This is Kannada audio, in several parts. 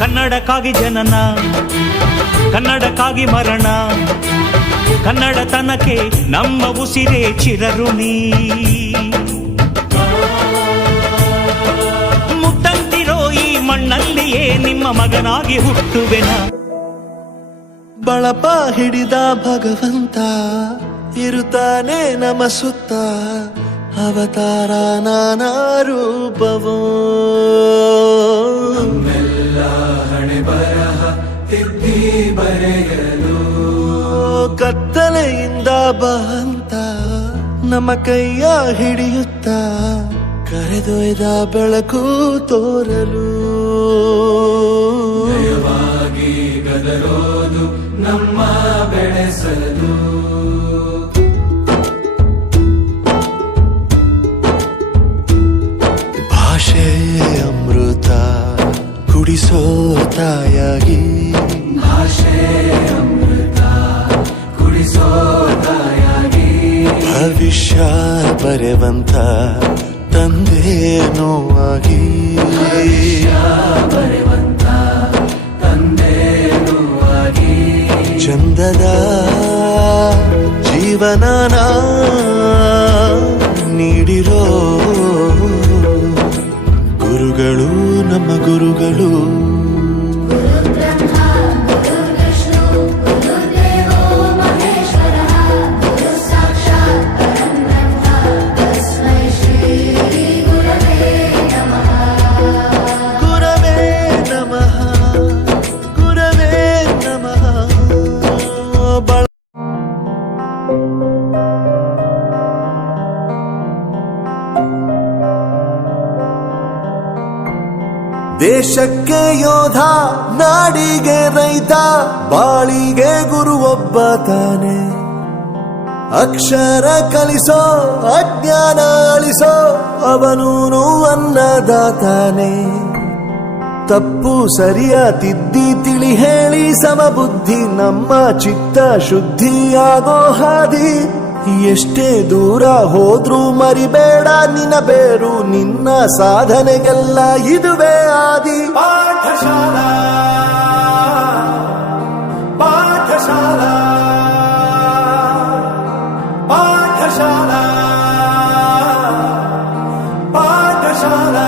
ಕನ್ನಡಕ್ಕಾಗಿ ಜನನ, ಕನ್ನಡಕ್ಕಾಗಿ ಮರಣ, ಕನ್ನಡತನಕ್ಕೆ ನಮ್ಮ ಉಸಿರೇ ಚಿರಋಣಿ. ಮುಟ್ಟಂತಿರೋ ಈ ಮಣ್ಣಲ್ಲಿಯೇ ನಿಮ್ಮ ಮಗನಾಗಿ ಹುಟ್ಟುವೆನ. ಬಳಪ ಹಿಡಿದ ಭಗವಂತ ಇರುತ್ತಾನೆ ನಮ ಸುತ್ತ, ಅವತಾರ ನಾನಾ ರೂಪವೋ. ನಮ್ಮೆಲ್ಲ ಹಣೆ ಬರಹ ತಿದ್ದಿ ಬರೆಯಲು ಕತ್ತಲೆಯಿಂದ ಬಂತ ನಮ್ಮ ಕೈಯ ಹಿಡಿಯುತ್ತ, ಕರೆದೊಯ್ದ ಬೆಳಕು ತೋರಲು. ದಯವಾಗಿ ಗದರೋದು ನಮ್ಮ ಬೆಳೆಸಲು. ಭಾಷೆ ಅಮೃತ ಕುಡಿಸೋ ತಾಯಾಗಿ, ಭಾಷೆ ಅಮೃತ ಕುಡಿಸೋ ತಾಯಾಗಿ, ಭವಿಷ್ಯ ಬರೆವಂತ ತಂದೇನೋ ಆಗಿ, ಬರೆವಂತ ತಂದೇನೂ ಆಗಿ, ಚಂದದ ಜೀವನನ ನೀಡಿರೋ ಗುರುಗಳು ನಮ್ಮ ಗುರುಗಳು. ದೇಶಕ್ಕೆ ಯೋಧ, ನಾಡಿಗೆ ರೈತ, ಬಾಳಿಗೆ ಗುರು ಒಬ್ಬ ತಾನೆ. ಅಕ್ಷರ ಕಲಿಸೋ, ಅಜ್ಞಾನ ಅಳಿಸೋ, ಅವನೂನು ಅನ್ನದಾತಾನೆ. ತಪ್ಪು ಸರಿಯ ತಿದ್ದಿ ತಿಳಿ ಹೇಳಿ ಸಮಬುದ್ಧಿ, ನಮ್ಮ ಚಿತ್ತ ಶುದ್ಧಿಯಾಗೋ ಹಾದಿ. ಎಷ್ಟೇ ದೂರ ಹೋದ್ರೂ ಮರಿಬೇಡ ನಿನ್ನ ಬೇರು, ನಿನ್ನ ಸಾಧನೆಗೆಲ್ಲ ಇದುವೇ ಆದಿ. ಪಾಠಶಾಲಾ ಪಾಠಶಾಲಾ ಪಾಠಶಾಲಾ ಪಾಠಶಾಲಾ.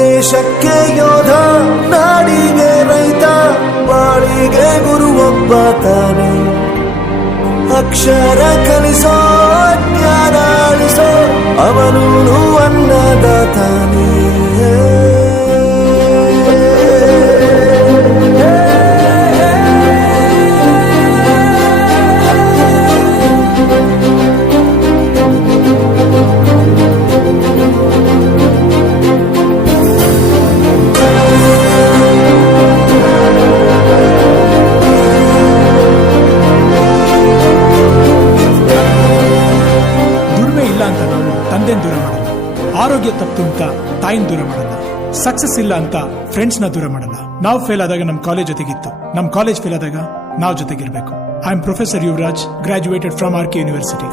ದೇಶಕ್ಕೆ ಯೋಧ, ನಾಡಿಗೆ ರೈತ, ಬಾಳಿಗೆ ಗುರು ಒಬ್ಬ ತಾನೆ. ಅಕ್ಷರ ಕಲಿಸೋ, ಜ್ಞಾನ ಅಳಿಸೋ, ಅವನೂನು ಅನ್ನದಾತಾನೆ. ದೂರ ಮಾಡಲ್ಲ, ಆರೋಗ್ಯ ತಪ್ಪು ಅಂತ ತಾಯಿನ ದೂರ ಮಾಡಲ್ಲ, ಸಕ್ಸಸ್ ಇಲ್ಲ ಅಂತ ಫ್ರೆಂಡ್ಸ್ ನ ದೂರ ಮಾಡಲ್ಲ. ನಾವು ಫೇಲ್ ಆದಾಗ ನಮ್ ಕಾಲೇಜ್ ಜೊತೆಗಿತ್ತು, ನಮ್ ಕಾಲೇಜ್ ಫೇಲ್ ಆದಾಗ ನಾವು ಜೊತೆಗಿರ್ಬೇಕು. I am professor Yuvraj, graduated from RK university.